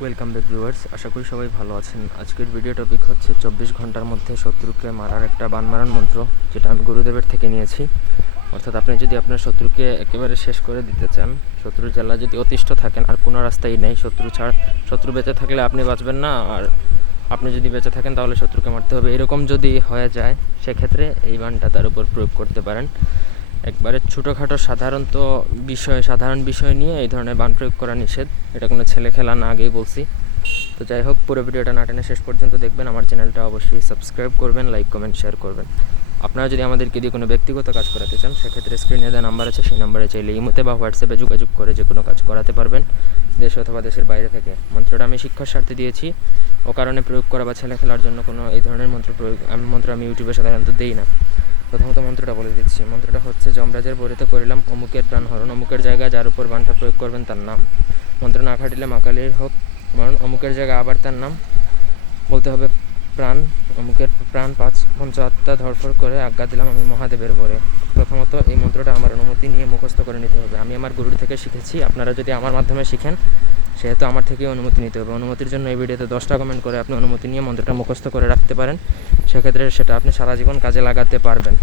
Welcome back viewers, আশা করি সবাই ভালো আছেন। আজকের ভিডিও টপিক হচ্ছে 24 ঘন্টার মধ্যে শত্রুকে মারার একটা বানমারান মন্ত্র, যেটা আমি গুরুদেবের থেকে নিয়েছি। অর্থাৎ আপনি যদি আপনার শত্রুকে একেবারে শেষ করে দিতে চান, শত্রুর জ্বালা যদি অতিষ্ঠ থাকেন, আর কোনো রাস্তাই নেই, শত্রু বেঁচে থাকলে আপনি বাঁচবেন না, আর আপনি যদি বেঁচে থাকেন তাহলে শত্রুকে মারতে হবে, এরকম যদি হয়ে যায় সেক্ষেত্রে এই বানটা তার উপর প্রয়োগ করতে পারেন। একবারে ছোটোখাটো সাধারণ বিষয় নিয়ে এই ধরনের বান প্রয়োগ করা নিষেধ, এটা কোনো ছেলে খেলা না, আগেই বলছি। তো যাই হোক, পুরো ভিডিওটা না টেনে শেষ পর্যন্ত দেখবেন। আমার চ্যানেলটা অবশ্যই সাবস্ক্রাইব করবেন, লাইক কমেন্ট শেয়ার করবেন। আপনারা যদি আমাদেরকে দিয়ে কোনো ব্যক্তিগত কাজ করাতে চান, সেক্ষেত্রে স্ক্রিনে দেওয়া নাম্বার আছে, সেই নাম্বারে চাইলে ইমোতে বা হোয়াটসঅ্যাপে যোগাযোগ করে যে কোনো কাজ করাতে পারবেন, দেশ অথবা দেশের বাইরে থেকে। মন্ত্রটা আমি শিক্ষার স্বার্থে দিয়েছি, ও কারণে প্রয়োগ করা বা ছেলে খেলার জন্য কোনো এই ধরনের মন্ত্র আমি ইউটিউবে সাধারণত দিই না। প্রথমত মন্ত্রটা বলে দিচ্ছি। মন্ত্রটা হচ্ছে, যমরাজের বরিতে করিলাম অমুকের প্রাণ হরণ, অমুকের জায়গায় যার উপর বানটা প্রয়োগ করবেন তার নাম। মন্ত্র না খাটিলে মাকালির হোক মরণ, অমুকের জায়গায় আবার তার নাম বলতে হবে প্রাণ, অমুকের প্রাণ পঞ্চ আত্মা ধরফর করে আজ্ঞা দিলাম আমি মহাদেবের বরে। প্রথমত এই মন্ত্রটা আমার অনুমতি নিয়ে মুখস্থ করে নিতে হবে। আমি আমার গুরুর থেকে শিখেছি, আপনারা যদি আমার মাধ্যমে শিখেন সেহেতু আমার থেকেই অনুমতি নিতে হবে। অনুমতির জন্য এই ভিডিওতে 10টা কমেন্ট করে আপনি অনুমতি নিয়ে মন্ত্রটা মুখস্থ করে রাখতে পারেন, সেক্ষেত্রে সেটা আপনি সারা জীবন কাজে লাগাতে পারবেন।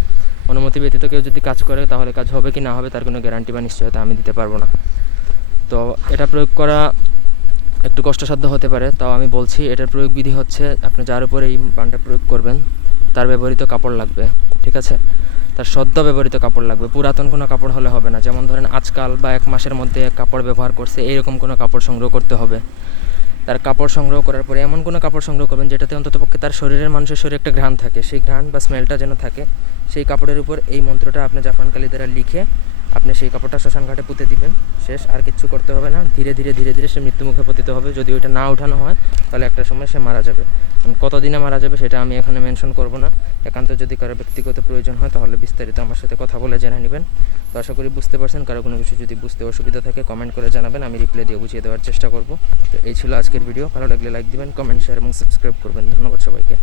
অনুমতি ব্যতীত কেউ যদি কাজ করে তাহলে কাজ হবে কি না হবে তার কোনো গ্যারান্টি বা নিশ্চয়তা আমি দিতে পারবো না। তো এটা প্রয়োগ করা একটু কষ্টসাধ্য হতে পারে, তাও আমি বলছি। এটার প্রয়োগ বিধি হচ্ছে, আপনি যার উপরে এই বানটা প্রয়োগ করবেন তার ব্যবহৃত কাপড় লাগবে, ঠিক আছে? তার সদ্য ব্যবহৃত কাপড় লাগবে, পুরাতন কোনো কাপড় হলে হবে না। যেমন ধরেন আজকাল বা 1 মাসের মধ্যে কাপড় ব্যবহার করছে, এইরকম কোনো কাপড় সংগ্রহ করতে হবে। তার কাপড় সংগ্রহ করার পরে এমন কোনো কাপড় সংগ্রহ করবেন যেটাতে অন্ততপক্ষে তার মানুষের শরীরে একটা ঘ্রাণ থাকে, সেই ঘ্রাণ বা স্মেলটা যেন থাকে। সেই কাপড়ের উপর এই মন্ত্রটা আপনি জাফরানকালি দ্বারা লিখে আপনি সেই কাপড়টা শ্মশান ঘাটে পুঁতে দিবেন, শেষ। আর কিচ্ছু করতে হবে না। ধীরে ধীরে ধীরে ধীরে সে মৃত্যুমুখে পতিত হবে। যদি ওইটা না উঠানো হয় তাহলে একটা সময় সে মারা যাবে। কতদিনে মারা যাবে সেটা আমি এখানে মেনশন করব না। একান্ত যদি কারো ব্যক্তিগত প্রয়োজন হয় তাহলে বিস্তারিত আমার সাথে কথা বলে জেনে নেবেন। তো আশা করি বুঝতে পারছেন। কারো কোনো কিছু যদি বুঝতে অসুবিধা থাকে কমেন্ট করে জানাবেন, আমি রিপ্লাই দিয়ে বুঝিয়ে দেওয়ার চেষ্টা করব। তো এই ছিল আজকের ভিডিও। ভালো লাগলে লাইক দিবেন, কমেন্ট শেয়ার এবং সাবস্ক্রাইব করবেন। ধন্যবাদ সবাইকে।